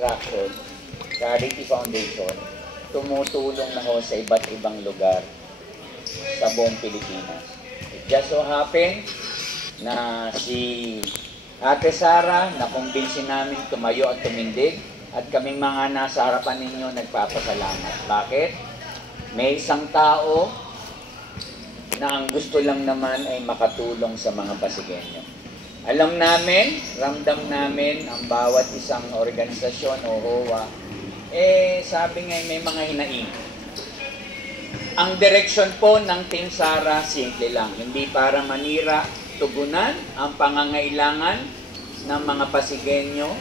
construction, Charity Foundation, tumutulong na ho sa iba't ibang lugar sa buong Pilipinas. It just so happen na si Ate Sara, nakumbinsi namin tumayo at tumindig, at kaming mga nasa harapan ninyo nagpapasalamat. Bakit? May isang tao na ang gusto lang naman ay makatulong sa mga Pasigueño. Alam namin, ramdam namin ang bawat isang organisasyon o HOA, sabi nga may mga hinaing. Ang direksyon po ng Team Sara, simple lang. Hindi para manira, tugunan ang pangangailangan ng mga Pasigueño,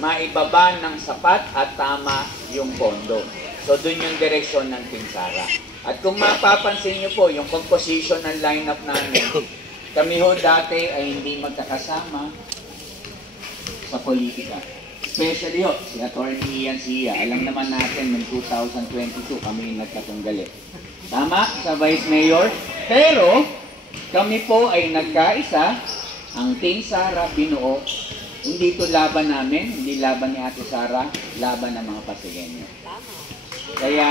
maibaba ng sapat at tama yung pondo. So, dun yung direksyon ng Team Sara. At kung mapapansin nyo po, yung composition ng lineup namin, kami ho dati ay hindi magkakasama sa politika. Especially ho, si Atty. Ian Sia. Alam naman natin, noong 2022, kami nagkatunggali. Tama? Sa Vice Mayor. Pero, kami po ay nagkaisa, ang Team Sara binuo. Hindi ito laban namin, hindi laban ni Ate Sara, laban ng mga Pasigueño. Kaya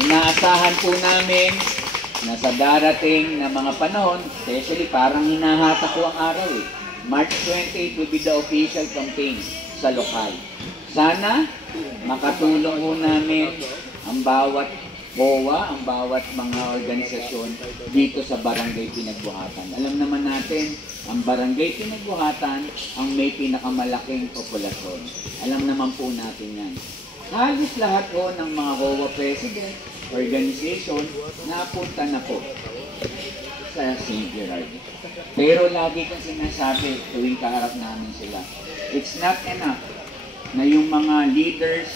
inaasahan po namin na sa darating na mga panahon, especially parang hinahata ko ang araw March 28 will be the official campaign sa lokal. Sana makatulong po namin ang bawat BOA, ang bawat mga organisasyon dito sa Barangay Pinagbuhatan. Alam naman natin, ang Barangay Pinagbuhatan ang may pinakamalaking populasyon. Alam naman po natin yan. Halos lahat po ng mga HOA president, organization, napunta na po sa St. Gerard. Pero lagi kong sinasabi tuwing kaharap namin sila, it's not enough na yung mga leaders,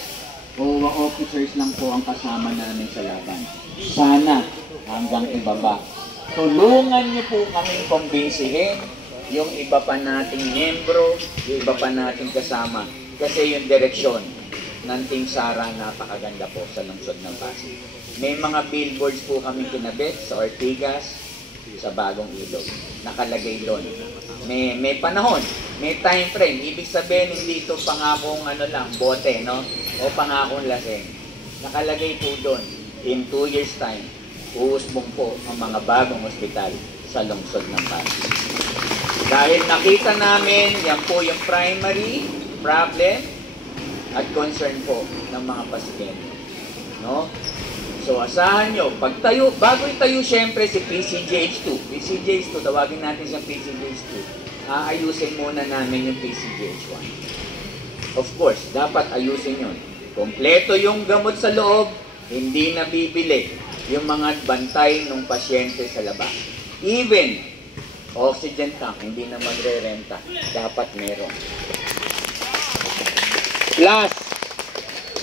HOA officers lang po ang kasama namin sa laban. Sana hanggang ibaba. Tulungan niyo po kaming kumbinsihin yung iba pa nating miyembro, yung iba pa nating kasama. Kasi yung direksyon ng Team Sara napakaganda po sa lungsod ng Pasig. May mga billboards po kami kinabit sa Ortigas, sa Bagong Ilog. Nakalagay doon. May panahon, may time frame. Ibig sabihin, hindi ito pangakong bote, no? O pangakong laseng. Nakalagay po doon, in 2 years time, uusbong po ang mga bagong ospital sa lungsod ng Pasig. Dahil nakita namin, yan po yung primary problem at concern po ng mga Pasigueño. No? So, asahan nyo, pagtayo, bago itayo syempre si PCGH2. PCGH2, tawagin natin siyang PCGH2. Aayusin muna namin yung PCGH1. Of course, dapat ayusin yun. Kompleto yung gamot sa loob, hindi na bibili yung mga bantay ng pasyente sa labas. Even oxygen tank, hindi na magre-renta. Dapat meron. Plus,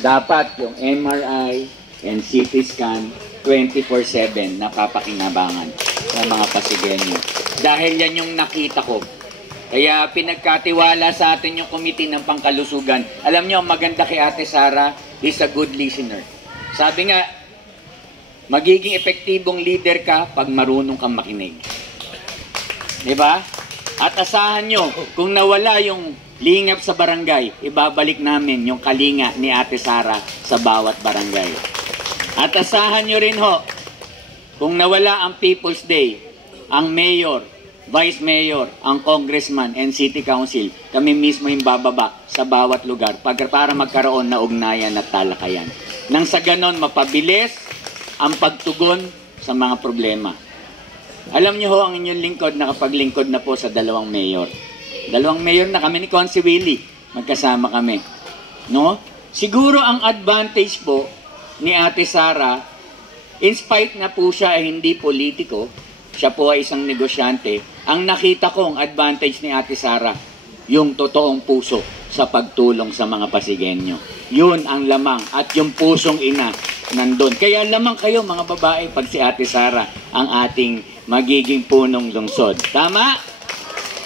dapat yung MRI and CT scan 24/7 napapakinabangan sa mga Pasigueño. Dahil yan yung nakita ko. Kaya pinagkatiwala sa atin yung committee ng pangkalusugan. Alam nyo, maganda kay Ate Sara, is a good listener. Sabi nga, magiging epektibong leader ka pag marunong kang makinig. Diba? At asahan nyo, kung nawala yung lingap sa barangay, ibabalik namin yung kalinga ni Ate Sara sa bawat barangay. At asahan nyo rin ho, kung nawala ang People's Day, ang mayor, vice mayor, ang congressman, and city council, kami mismo yung bababa sa bawat lugar para magkaroon na ugnayan at talakayan. Nang sa ganon, mapabilis ang pagtugon sa mga problema. Alam nyo ho, ang inyong lingkod nakapaglingkod na po sa 2 mayor. 2 mayor na kami ni Consi Willie. Magkasama kami. No? Siguro ang advantage po ni Ate Sara, in spite na po siya ay hindi politiko, siya po ay isang negosyante, ang nakita kong advantage ni Ate Sara, yung totoong puso sa pagtulong sa mga Pasigueño. Yun ang lamang at yung pusong ina nandun. Kaya lamang kayo mga babae pag si Ate Sara ang ating magiging punong lungsod. Tama?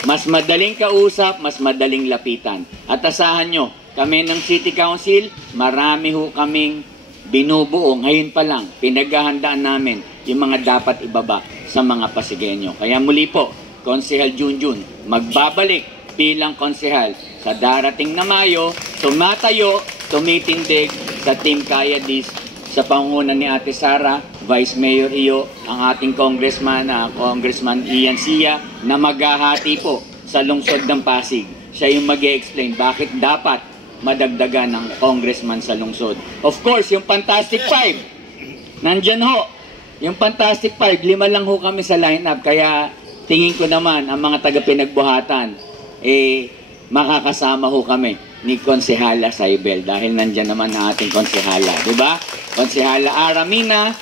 Mas madaling kausap, mas madaling lapitan. At asahan nyo, kami ng City Council, marami ho kaming binubuo. Ngayon pa lang, pinaghahandaan namin yung mga dapat ibaba sa mga Pasigueño. Kaya muli po, Konsehal Junjun, magbabalik bilang konsehal. Sa darating na Mayo, tumatayo, tumitindig sa Team Kayadis sa pangunan ni Ate Sara, Vice Mayor Iyo, ang ating congressman, Congressman Ian Sia, na maghahati po sa lungsod ng Pasig. Siya yung mag-e-explain bakit dapat madagdagan ng congressman sa lungsod. Of course, yung Fantastic Five, nandyan ho. Yung Fantastic Five, 5 lang ho kami sa lineup, kaya tingin ko naman ang mga taga-pinagbuhatan, makakasama ho kami ni Konsehala Saibel dahil nandyan naman ang ating konsehala, di ba? Konsehala Aramina,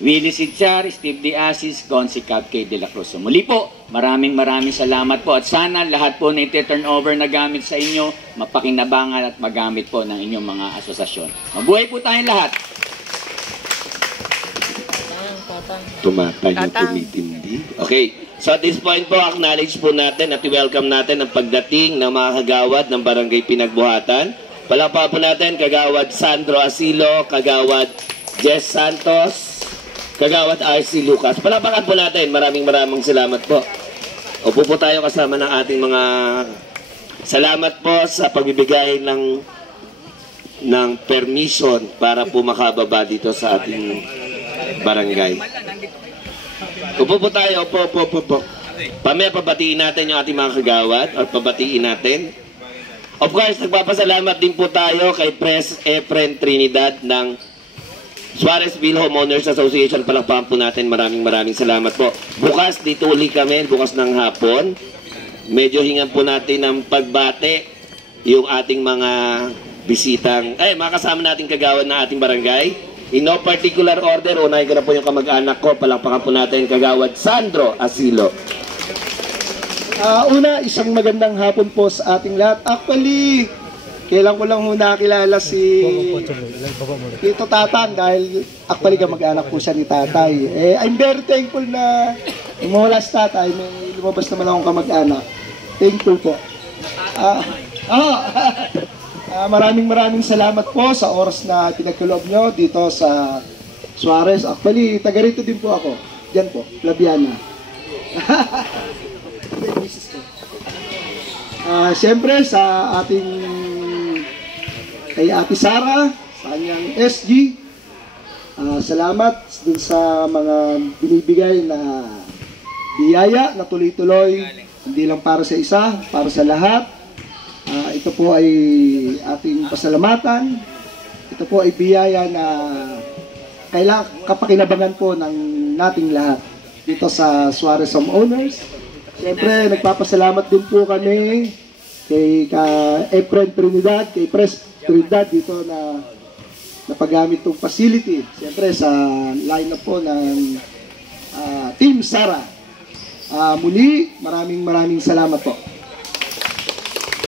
Willie Sitchar, Steve De Asis, Consi Cap K. De La Cruz. So, muli po, maraming salamat po at sana lahat po na iti-turnover na gamit sa inyo, mapakinabangan at magamit po ng inyong mga asosasyon. Mabuhay po tayong lahat! Tumatayo, tumitindi. Okay, so at this point po, acknowledge po natin at welcome natin ang pagdating ng mga kagawad ng Barangay Pinagbuhatan. Palakpakan po natin, Kagawad Sandro Asilo, Kagawad Jess Santos, Kagawad RC Lucas. Palakpakan po natin, maraming salamat po. Upo po tayo kasama ng ating mga salamat po sa pagbibigay ng permission para po makababa dito sa ating barangay. Upo po tayo, upo. Pamaya pabatiin natin yung ating mga kagawad or pabatiin natin. Of course, nagpapasalamat din po tayo kay Pres Efren Trinidad ng Suarezville Homeowners Association. Palakpakan po natin, maraming salamat po. Bukas dito uli kami, bukas ng hapon. Medyo hingan po natin ng pagbate yung ating mga bisitang, mga kasama nating kagawad ng ating barangay. In no particular order, unahin ko na po yung kamag-anak ko. Palakpakan po natin, Kagawad Sandro Asilo. Una, isang magandang hapon po sa ating lahat. Actually, kailan ko lang nakilala si Tito Tatang dahil actually kamag-anak po siya ni Tatay. I'm very thankful na umawala si Tatay. May lumabas naman akong kamag-anak. Thankful po. Maraming salamat po sa oras na pinagkaloob nyo dito sa Suarez. Actually, taga rito din po ako. Diyan po, Labiana. Siyempre sa ating kay Ate Sara, sa kanyang SG, salamat dun sa mga binibigay na biyaya na tuloy-tuloy, hindi lang para sa isa, para sa lahat. Ito po ay ating pasalamatan. Ito po ay biyaya na kapakinabangan po ng nating lahat dito sa Suarez Homeowners. Siyempre, nagpapasalamat din po kami kay Efren Trinidad, kay Pres Trinidad dito na napagamit itong facility. Siyempre, sa lineup po ng Team Sara. Muli, maraming salamat po.